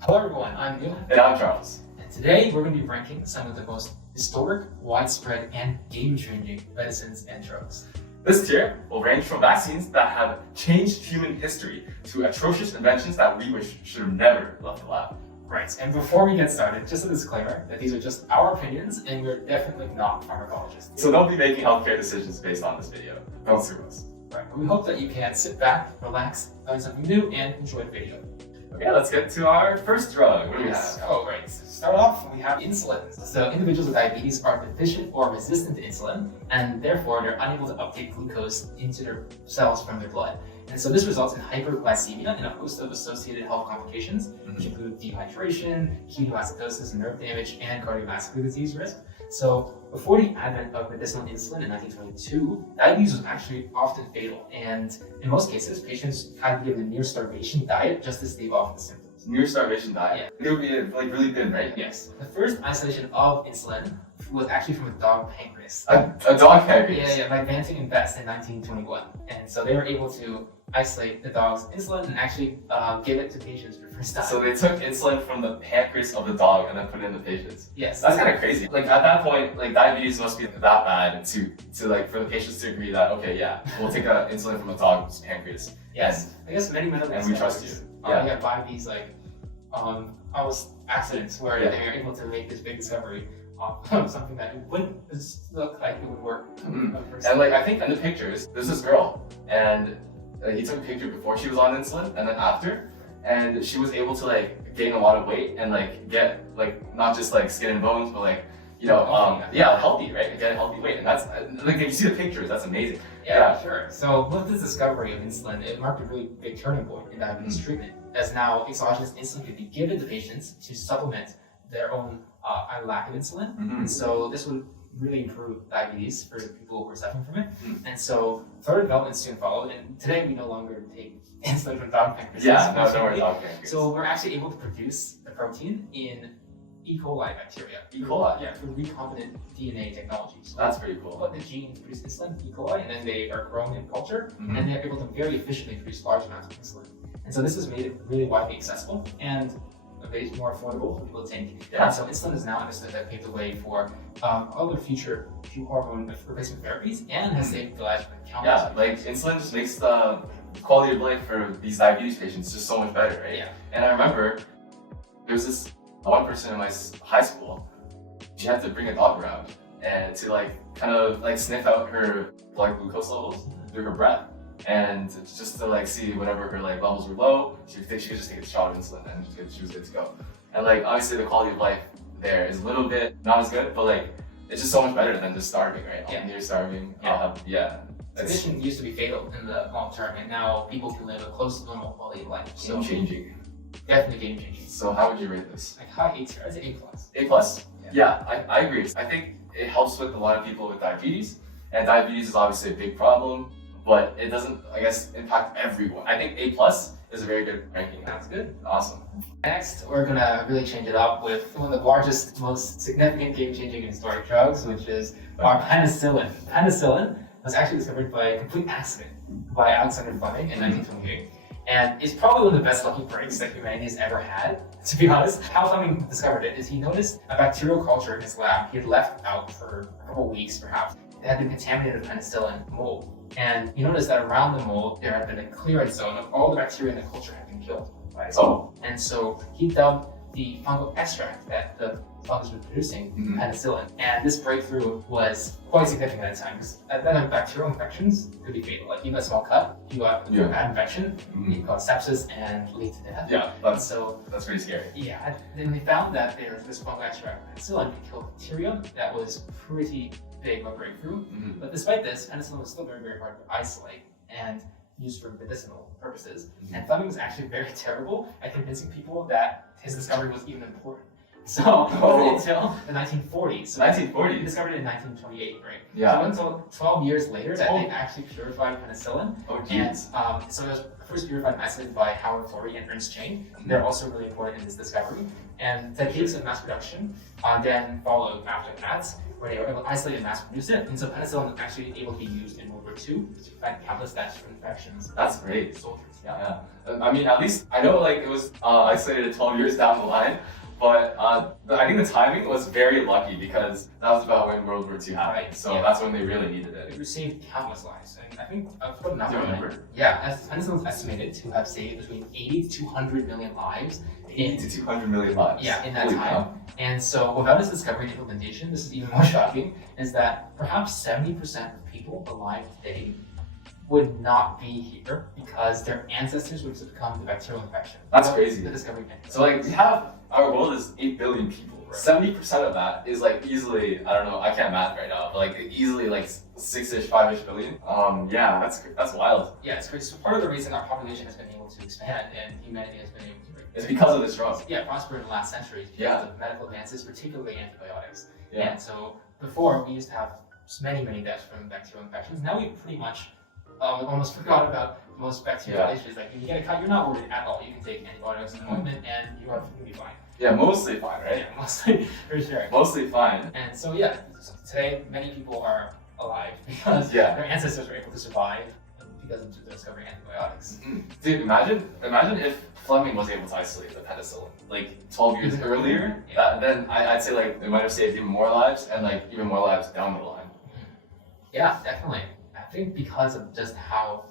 Hello everyone, I'm Neil. And I'm Charles. And today we're going to be ranking some of the most historic, widespread, and game-changing medicines and drugs. This tier will range from vaccines that have changed human history to atrocious inventions that we wish should have never left the lab. Right, and before we get started, just a disclaimer that these are just our opinions and we're definitely not pharmacologists. So don't be making healthcare decisions based on this video. Don't sue us. Right, but we hope that you can sit back, relax, learn something new, and enjoy the video. Okay, let's get to our first drug. What do we have? Oh, right. So to start off, we have insulin. So individuals with diabetes are deficient or resistant to insulin, and therefore they're unable to uptake glucose into their cells from their blood. And so this results in hyperglycemia and a host of associated health complications, which include dehydration, ketoacidosis, nerve damage, and cardiovascular disease risk. So before the advent of medicinal insulin in 1922, diabetes was actually often fatal. And in most cases, patients had to give a near starvation diet just to stave off the symptoms. Near starvation diet. Yeah. It would be like really thin, right? Yes. The first isolation of insulin was actually from a dog pancreas. A dog pancreas? Yeah, by Banting and Best in 1921. And so they were able to isolate the dog's insulin and actually give it to patients for the first time. So they took insulin from the pancreas of the dog and then put it in the patients? Yes. That's kind of crazy. Like at that point, like diabetes must be that bad to like for the patients to agree that, okay, yeah, we'll take insulin from a dog's pancreas. Yes. I guess many medical and we trust you. Yeah. By these like almost accidents where they were able to make this big discovery of something that it wouldn't look like it would work. And like I think in the pictures, there's this girl and he took a picture before she was on insulin and then after, and she was able to like gain a lot of weight and like get like not just like skin and bones, but like healthy, right? Get a healthy weight, and that's like if you see the pictures, that's amazing. Yeah, sure. So with this discovery of insulin, it marked a really big turning point in diabetes treatment, as now exogenous insulin could be given to patients to supplement their own lack of insulin, and so this would really improve diabetes for people who are suffering from it. And so further development soon followed, and today we no longer take insulin from dog pancreas. Yeah, no, don't worry, dog pancreas. So we're actually able to produce the protein in E. coli bacteria. E. coli? Yeah, through recombinant DNA technologies. That's pretty cool. But the gene produce insulin, E. coli, and then they are grown in culture, and they're able to very efficiently produce large amounts of insulin. And so this has made it really widely accessible and it's more affordable for people to take. Yeah. And so insulin is now understood that paved the way for other future hormone replacement therapies and has saved the lives of countless people. Like insulin just makes the quality of life for these diabetes patients just so much better, right? Yeah. And I remember there was this one person in my high school, she had to bring a dog around and to like kind of like sniff out her blood glucose levels through her breath. And just to like see whenever her like levels were low, she could just take a shot of insulin and she was good to go. And like obviously the quality of life there is a little bit not as good, but like it's just so much better than just starving, right? Yeah. Near starving. Condition used to be fatal in the long term, and now people can live a close to normal quality of life. So game changing. Definitely game changing. So how would you rate this? Like high A tier, I'd say A+. A+? Yeah, I agree. I think it helps with a lot of people with diabetes, and diabetes is obviously a big problem, but it doesn't, I guess, impact everyone. I think A+ is a very good ranking. Sounds good. Awesome. Next, we're gonna really change it up with one of the largest, most significant game-changing and historic drugs, which is our penicillin. Penicillin was actually discovered by a complete accident by Alexander Fleming in 1928. And it's probably one of the best lucky breaks that humanity has ever had, to be honest. How Fleming discovered it is he noticed a bacterial culture in his lab he had left out for a couple weeks, perhaps. It had been contaminated with penicillin mold. And he noticed that around the mold, there had been a clearance zone of all the bacteria in the culture had been killed by his mold. And so he dubbed the fungal extract that the fungus was producing penicillin. And this breakthrough was quite significant at the time, because at that time, bacterial infections could be fatal. Like you got a small cut, you got a bad infection, you got sepsis and lead to death. Yeah, that's pretty scary. Yeah, and then they found that this fungal extract penicillin could kill bacteria. That was pretty big of a breakthrough. But despite this, penicillin was still very, very hard to isolate and used for medicinal purposes. And Fleming was actually very terrible at convincing people that his discovery was even important. So until the 1940s. So 1940? He discovered it in 1928, right? Yeah. So until 12 years later that they actually purified penicillin. Oh, geez. And so it was first purified and isolated by Howard Florey and Ernst Chain. They're also really important in this discovery. And techniques of mass production then followed after that. where they were able to isolate and mass produce it. And so penicillin was actually able to be used in World War II to prevent countless deaths from infections. That's great. Soldiers, Yeah. I mean, at least I know like it was isolated 12 years down the line, but I think the timing was very lucky because that was about when World War II happened. Right, So yeah. that's when they really needed It it. received countless lives. And I think I've put a Do number you on it. remember? Yeah, penicillin is estimated to have saved between 80 to 200 million lives 80 to 200 million lives. Yeah, in that Holy time. cow. And so without its discovery and implementation, this is even more shocking, is that perhaps 70% of people alive today would not be here because their ancestors would succumb to bacterial infection. That's without crazy. The discovery. So like we have, our world is 8 billion people. 70% of that is like easily, I don't know, I can't math right now, but like easily like 6-ish, 5-ish billion. Yeah, that's wild. Yeah, it's crazy. So part of the reason our population has been able to expand and humanity has been able to It's because of this drug. yeah, prosper in the last centuries because Yeah. of medical advances, particularly antibiotics. Yeah. And so before we used to have many deaths from bacterial infections. Now we pretty much almost forgot about most bacterial Yeah. issues. Like if you get a cut, you're not worried at all. You can take antibiotics and ointment and you are going to be fine. Yeah, mostly fine, right? Yeah, mostly for sure. Mostly fine. And so yeah, so today many people are alive because Yeah. their ancestors were able to survive because of the discovery of antibiotics. Dude, imagine if Fleming was able to isolate the penicillin like 12 years Even earlier. yeah. Then I'd say like it might have saved even more lives and like even more lives down the line. Yeah, definitely. I think because of just how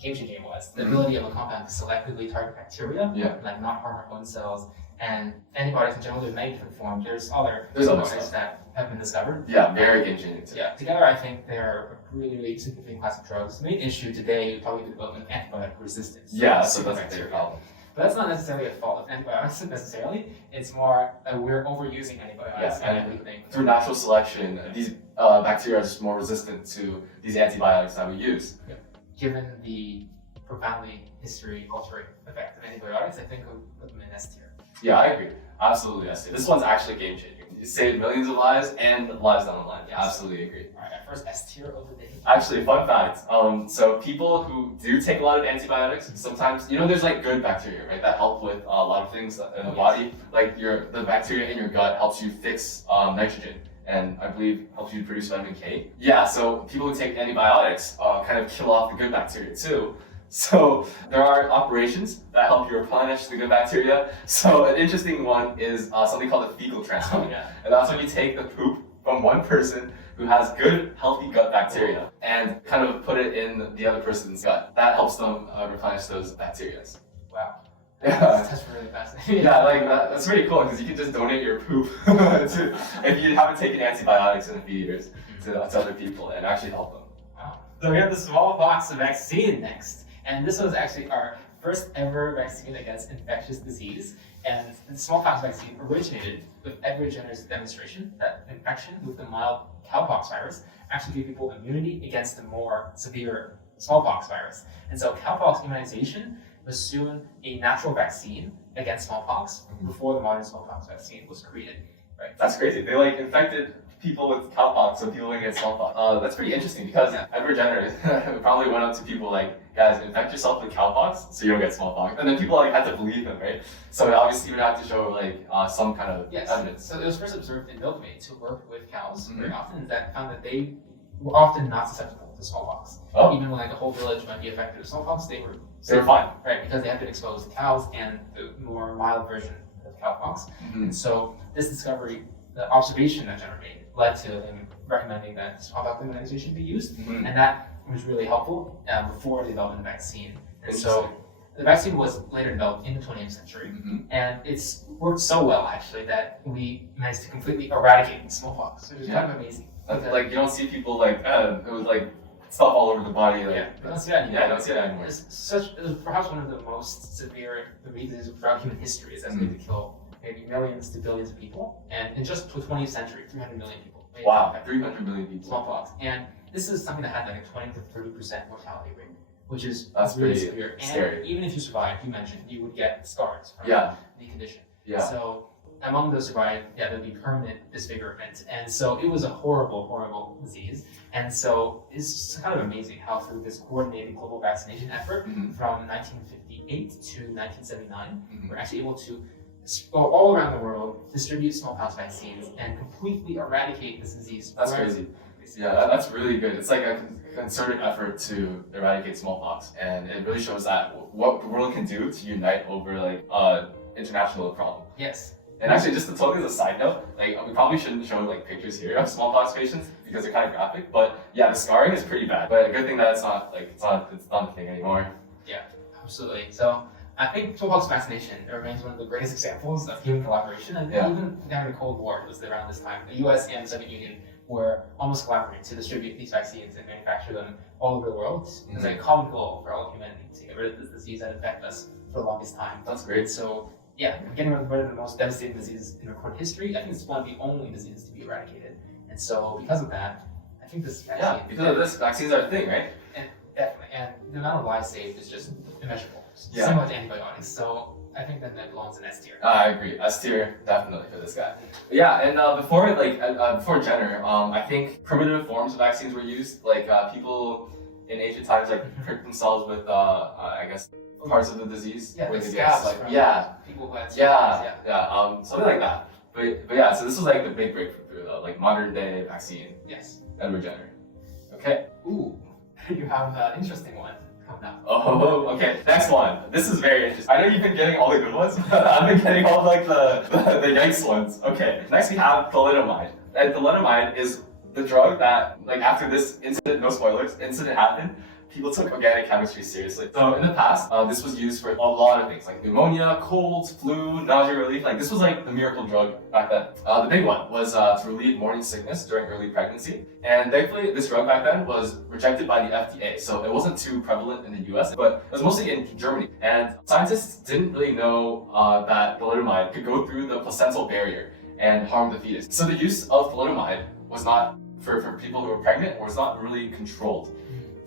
game-changing it was, the ability of a compound to selectively target bacteria, Yeah. like not harm our own cells, and antibiotics in general, there's many different forms. There's other There's other antibiotics stuff. that have been discovered. Yeah, very game changing too. Yeah, together I think they're a really significant class of drugs. The main issue today would probably be the development of antibiotic resistance. Yeah, to so that's a bacteria. big problem. But that's not necessarily a fault of antibiotics necessarily. It's more that we're overusing antibiotics Yeah, and and everything. through natural selection, these bacteria are just more resistant to these antibiotics that we use. Given the profoundly history-altering effect of antibiotics, I think we put them in S tier. Yeah, I agree. Absolutely, I see. This one's actually game changing. It saved millions of lives and lives down the line. Yeah, absolutely agree. All right, our first S tier of the day. Actually, fun fact. So people who do take a lot of antibiotics, sometimes there's like good bacteria, right, that help with a lot of things in the body. Like the bacteria in your gut helps you fix nitrogen, and I believe helps you produce vitamin K. Yeah. So people who take antibiotics kind of kill off the good bacteria too. So there are operations that help you replenish the good bacteria. So an interesting one is something called a fecal transplant. yeah. And that's when you take the poop from one person who has good, healthy gut bacteria and kind of put it in the other person's gut. That helps them replenish those bacteria. Wow. Yeah. That's really fascinating. Yeah, like that's pretty cool because you can just donate your poop to, if you haven't taken antibiotics in a few years to other people and actually help them. Wow. So we have the smallpox vaccine next. And this was actually our first ever vaccine against infectious disease. And the smallpox vaccine originated with Edward Jenner's demonstration that infection with the mild cowpox virus actually gave people immunity against the more severe smallpox virus. And so cowpox immunization was soon a natural vaccine against smallpox before the modern smallpox vaccine was created. Right? That's crazy. They like infected people with cowpox so people didn't get smallpox. That's pretty interesting because Edward Jenner probably went up to people like, guys, infect yourself with cowpox so you don't get smallpox. And then people like had to believe him, right? So obviously you would have to show like some kind of evidence. So it was first observed in milkmaids who worked with cows very often that found that they were often not susceptible to smallpox. Oh. Even when like the whole village might be affected with smallpox, they were fine. Right, because they had been exposed to cows and the more mild version of cowpox. And so this discovery, the observation that Jenner made, led to him recommending that smallpox immunization be used, and that was really helpful before the development of the vaccine. And so the vaccine was later developed in the 20th century, and it's worked so well actually that we managed to completely eradicate smallpox, which is kind of amazing. Like you don't see people like it was like stuff all over the body. Like, you don't see that anymore. Yeah, I don't see that anymore. It was perhaps one of the most severe diseases throughout human history. It's estimated to kill maybe millions to billions of people, and in just the 20th century, 300 million people. Wow, 300 million people. Smallpox, and this is something that had like a 20 to 30% mortality rate, which is That's really pretty severe. scary. And even if you survived, you mentioned you would get scars from the condition. Yeah. So among those survived, there'd be permanent disfigurement, and so it was a horrible disease. And so it's just kind of amazing how through this coordinated global vaccination effort from 1958 to 1979, we're actually able to go all around the world, distribute smallpox vaccines, and completely eradicate this disease. That's crazy. Yeah, that's really good. It's like a concerted effort to eradicate smallpox, and it really shows that what the world can do to unite over like international problem. Yes. And actually, just to totally as a side note, like we probably shouldn't show like pictures here of smallpox patients because they're kind of graphic. But yeah, the scarring is pretty bad. But a good thing that it's not a thing anymore. Yeah, absolutely. So I think smallpox vaccination remains one of the greatest examples of human collaboration. And even during the Cold War, it was around this time, the U.S. and the Soviet Union were almost collaborating to distribute these vaccines and manufacture them all over the world. It's like a common goal for all humanity to get rid of this disease that infected us for the longest time. That's great. So yeah, getting rid of the most devastating disease in recorded history, I think it's one of the only diseases to be eradicated. And so because of that, I think this vaccine... Yeah, because of this, vaccines are a thing, right? And definitely, and the amount of lives saved is just immeasurable. Yeah. Similar to antibiotics. So I think that belongs in S tier. I agree. S tier, definitely for this guy. But yeah, and before Jenner, I think primitive forms of vaccines were used. Like people in ancient times pricked themselves with I guess parts of the disease. Yeah, where like they get, scabs. people who had something like that. But yeah, so this was like the big breakthrough though, like modern day vaccine. Yes. Edward Jenner. Okay. Ooh, you have an interesting one coming up. Oh, okay. Next one. This is very interesting. I know you've been getting all the good ones, but I've been getting all like the yikes ones. Okay. Next we have thalidomide. And thalidomide is the drug that, like, after this incident, no spoilers, incident happened, people took organic chemistry seriously. So in the past, this was used for a lot of things, like pneumonia, colds, flu, nausea relief. Like this was like the miracle drug back then. The big one was to relieve morning sickness during early pregnancy. And thankfully, this drug back then was rejected by the FDA. So it wasn't too prevalent in the US, but it was mostly in Germany. And scientists didn't really know that thalidomide could go through the placental barrier and harm the fetus. So the use of thalidomide was not for people who were pregnant, or was not really controlled.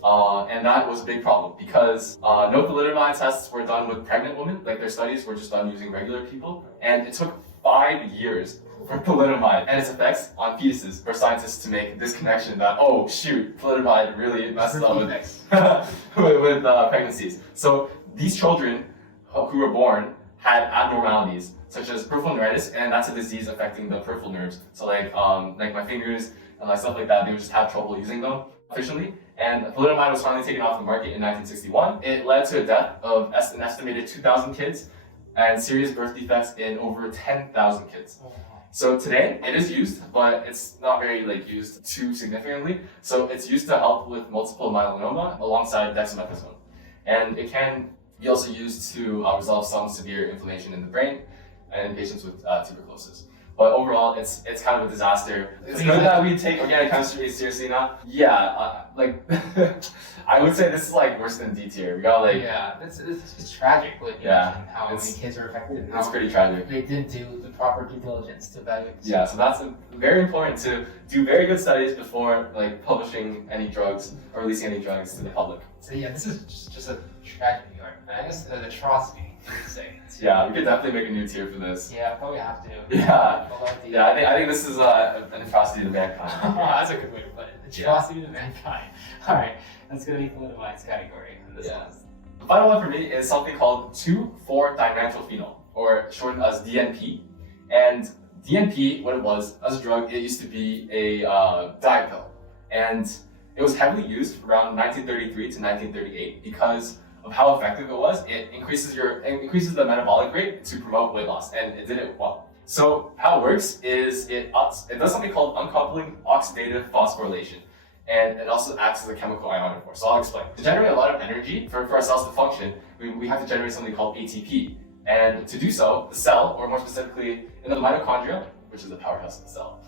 And that was a big problem because no thalidomide tests were done with pregnant women. Like their studies were just done using regular people. And it took 5 years for thalidomide and its effects on fetuses for scientists to make this connection that, oh shoot, thalidomide really messes up with pregnancies. So these children who were born had abnormalities such as peripheral neuritis, and that's a disease affecting the peripheral nerves. So like my fingers and like stuff like that, they would just have trouble using them efficiently. And thalidomide was finally taken off the market in 1961. It led to a death of an estimated 2,000 kids and serious birth defects in over 10,000 kids. So today it is used, but it's not very used too significantly. So it's used to help with multiple myeloma alongside dexamethasone. And it can be also used to resolve some severe inflammation in the brain and in patients with tuberculosis. But overall, it's kind of a disaster. It's good that we take organic chemistry seriously now. Yeah, I would say this is worse than D tier. We got it's tragic. How many kids are affected. It's pretty tragic. They didn't do the proper due diligence to evaluate. Yeah, so that's very important to do very good studies before publishing any drugs or releasing any drugs to the public. So yeah, this is just a tragedy, or I guess an atrocity. Yeah, we could definitely make a new tier for this. Yeah, probably have to. Yeah, I think this is an atrocity to mankind. That's a good way to put it. Atrocity to mankind. All right, that's gonna be thalidomide's category on this list. The final one for me is something called 2,4-dimethylphenol, or shortened as DNP. And DNP, what it was as a drug, it used to be a diet pill, and it was heavily used around 1933 to 1938 because of how effective it was. It increases the metabolic rate to promote weight loss, and it did it well. So how it works is it does something called uncoupling oxidative phosphorylation, and it also acts as a chemical ionophore. So I'll explain. To generate a lot of energy for our cells to function, we have to generate something called ATP. And to do so, the cell, or more specifically in the mitochondria, which is the powerhouse of the cell,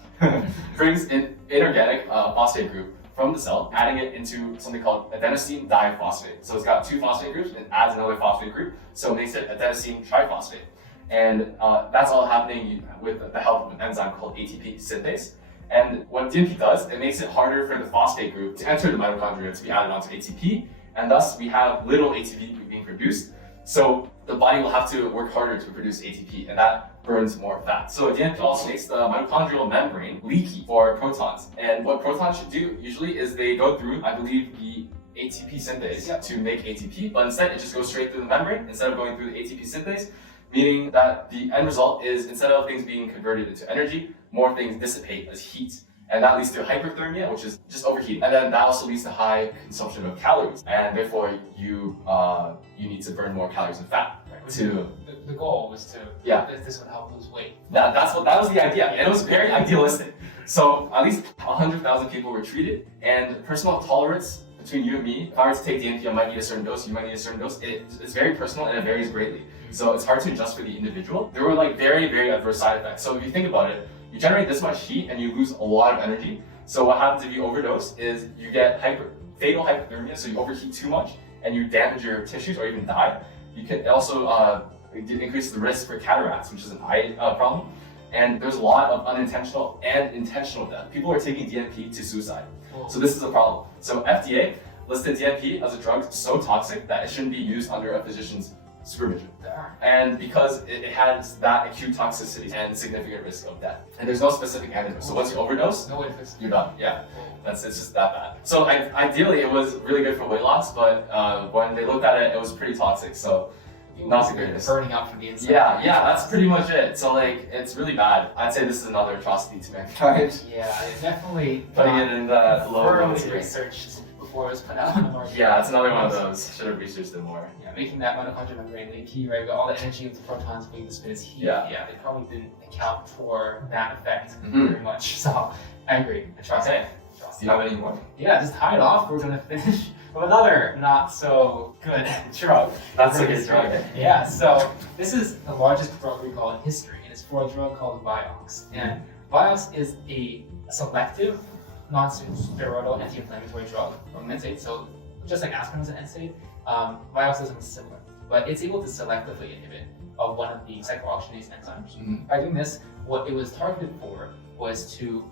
brings in inorganic phosphate group from the cell, adding it into something called adenosine diphosphate. So it's got 2 phosphate groups and adds another phosphate group, so it makes it adenosine triphosphate. And that's all happening with the help of an enzyme called ATP synthase. And what DNP does, it makes it harder for the phosphate group to enter the mitochondria to be added onto ATP, and thus we have little ATP being produced. So the body will have to work harder to produce ATP, and that burns more fat. So DNP also makes the mitochondrial membrane leaky for protons. And what protons should do usually is they go through, I believe, the ATP synthase to make ATP, but instead it just goes straight through the membrane instead of going through the ATP synthase. meaning that the end result is instead of things being converted into energy, more things dissipate as heat. And that leads to hyperthermia, which is just overheat. And then that also leads to high consumption of calories. And therefore, you need to burn more calories and fat. The goal was to, this would help lose weight. That was the idea. And it was very idealistic. So at least 100,000 people were treated. And personal tolerance between you and me, if I were to take DNP, I might need a certain dose, you might need a certain dose. It's very personal and it varies greatly. So it's hard to adjust for the individual. There were like very, very adverse side effects. So if you think about it, you generate this much heat and you lose a lot of energy. So what happens if you overdose is you get fatal hypothermia, so you overheat too much and you damage your tissues or even die. You can also increase the risk for cataracts, which is an eye problem. And there's a lot of unintentional and intentional death. People are taking DNP to suicide. So this is a problem. So FDA listed DNP as a drug so toxic that it shouldn't be used under a physician's supervision. And because it has that acute toxicity and significant risk of death. And there's no specific antidote. So once you overdose, you're done. Yeah, it's just that bad. So ideally it was really good for weight loss, but when they looked at it, it was pretty toxic. So not the greatest. Burning out from the inside. Yeah, that's pretty much it. So like, it's really bad. I'd say this is another atrocity to mankind. Yeah, it definitely putting it in that low thoroughly researched before it was put out on the market. Yeah, it's another one of those. Should have researched it more. Yeah, making that mitochondrial membrane leaky, right? But all the energy of the protons being dissipated as heat. Yeah, they probably didn't account for that effect very much. So I agree. Atrocity. Okay. Do you have any more? Yeah, just tie it off. We're gonna finish with another not so good drug. That's a good drug. Yeah, so this is the largest drug recall in history, and it's for a drug called Vioxx. And Vioxx is a selective, non-steroidal anti-inflammatory drug from NSAID. So just like aspirin is an NSAID, Vioxx is similar, but it's able to selectively inhibit one of the cyclooxygenase enzymes. By doing this, what it was targeted for was to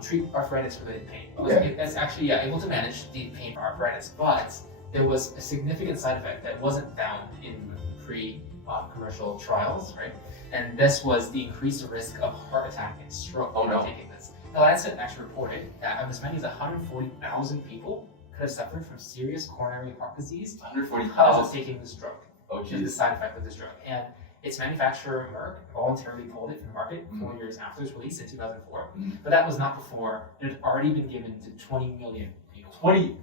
treat arthritis-related pain. It's actually able to manage the pain for arthritis, but there was a significant side effect that wasn't found in pre-commercial trials, right? And this was the increased risk of heart attack and stroke while taking this. The Lancet actually reported that as many as 140,000 people could have suffered from serious coronary heart disease because of taking this drug. Which is the side effect of this drug. And its manufacturer, Merck, voluntarily pulled it from the market 4 years after its release in 2004. But that was not before it had already been given to 20 million people. 20,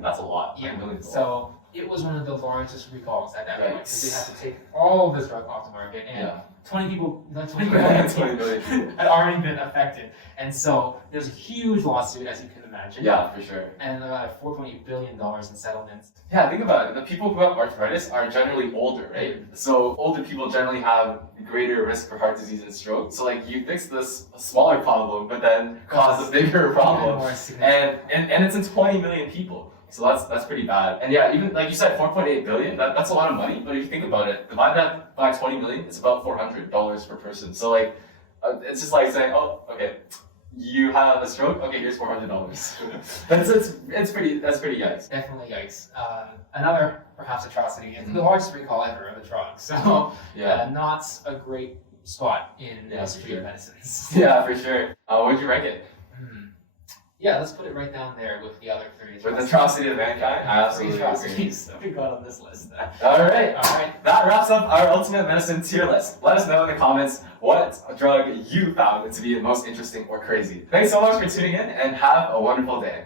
that's a lot. Yeah, so it was one of the largest recalls at that point because they had to take all of this drug off the market, and 20 million people had already been affected. And so there's a huge lawsuit, as you can imagine. Yeah, for sure. And $4.8 billion in settlements. Yeah, think about it. The people who have arthritis are generally older, right? So older people generally have greater risk for heart disease and stroke. So like you fix this smaller problem, but then cause a bigger problem. And it's in 20 million people. So that's pretty bad. And yeah, even like you said, 4.8 billion, that's a lot of money. But if you think about it, divide that by 20 million, it's about $400 per person. So like, it's just like saying, oh, okay, you have a stroke, okay, here's $400. That's pretty yikes. Definitely yikes. Another perhaps atrocity, it's the largest recall ever of a drug. So not a great spot in the history of medicines. Yeah, for sure. What would you rank it? Yeah, let's put it right down there with the other 3 atrocities. With the atrocity of mankind? I absolutely agree. We got on this list. Alright. That wraps up our Ultimate Medicine tier list. Let us know in the comments what drug you found to be the most interesting or crazy. Thanks so much for tuning in and have a wonderful day.